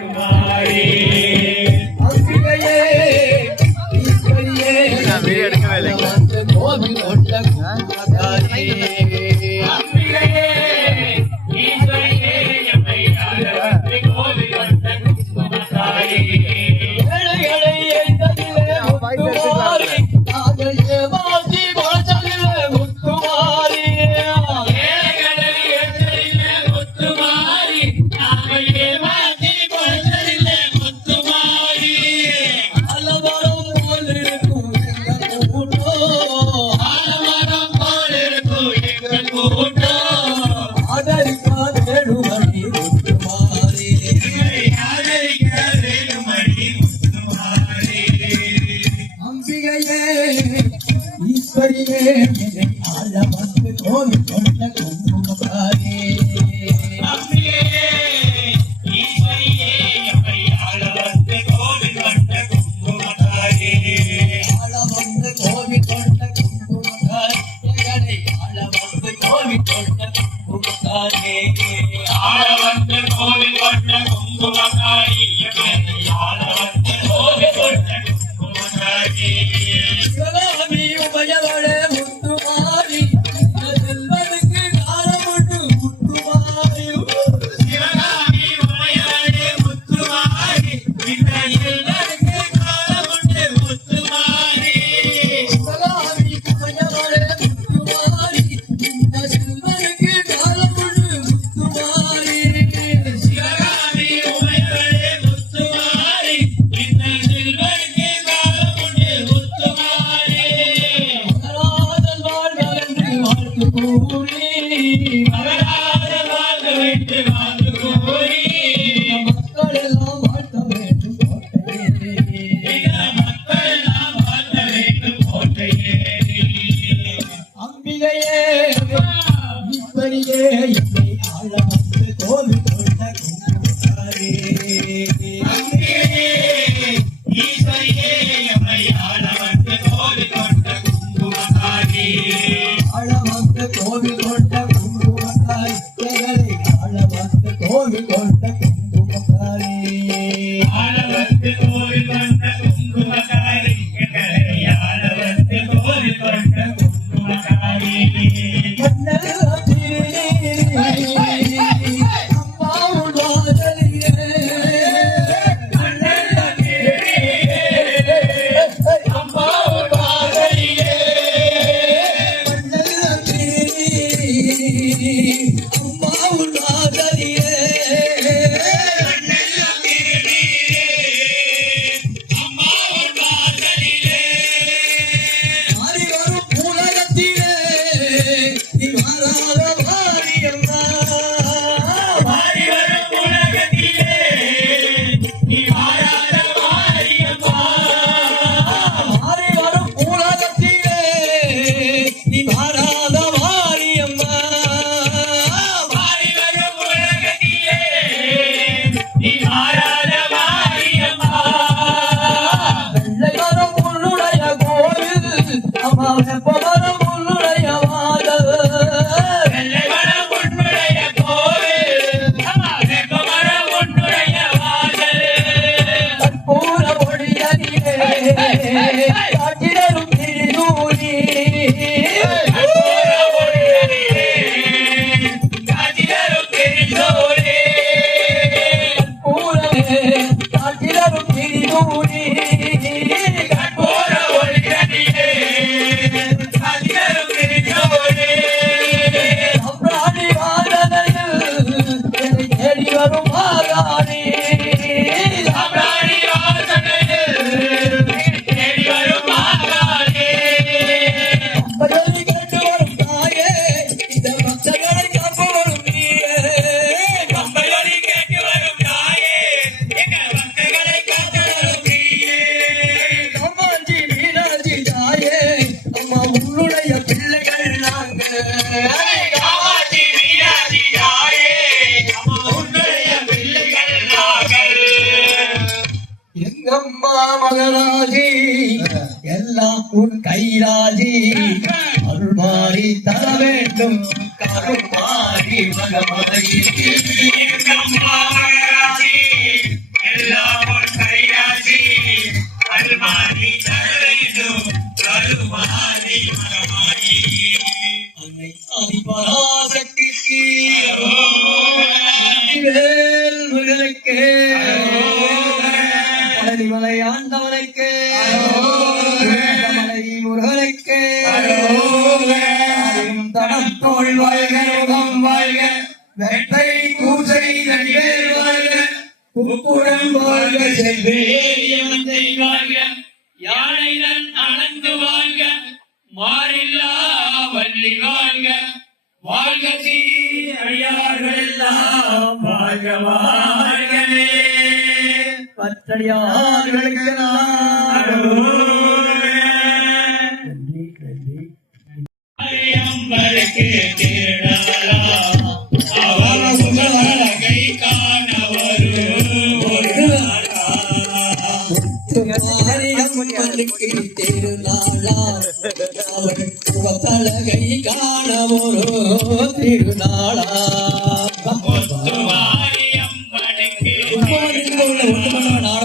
Kumari. ஈஸ்வரியே என்னை ஆள வந்து கோவில் கொண்ட குங்குமக்காரே காட்டிடரும் திருநூலி காட்டிடரும் திருநூலி மகராஜி. எல்லாம் உன் கைராஜி. அருள்மாறி தர வேண்டும். கருமாறி மகமாரி பழனிமலை ஆண்டவனுக்கு. மலை முருகனுக்கு. தடம் தோல் வாழ்க யுகம் வாழ்க. வெட்டை பூசை நடிகர் வாழ்க. உப்புடன் வாழ்க செல்வேரியன் வாழ்க. யானைதன் வாழ்க. மாறில்லா வள்ளி வாழ்க. வாழ்க எல்லாம் திருநாளா அவன் முகத்தழகை காண ஒரு திருநாளா Son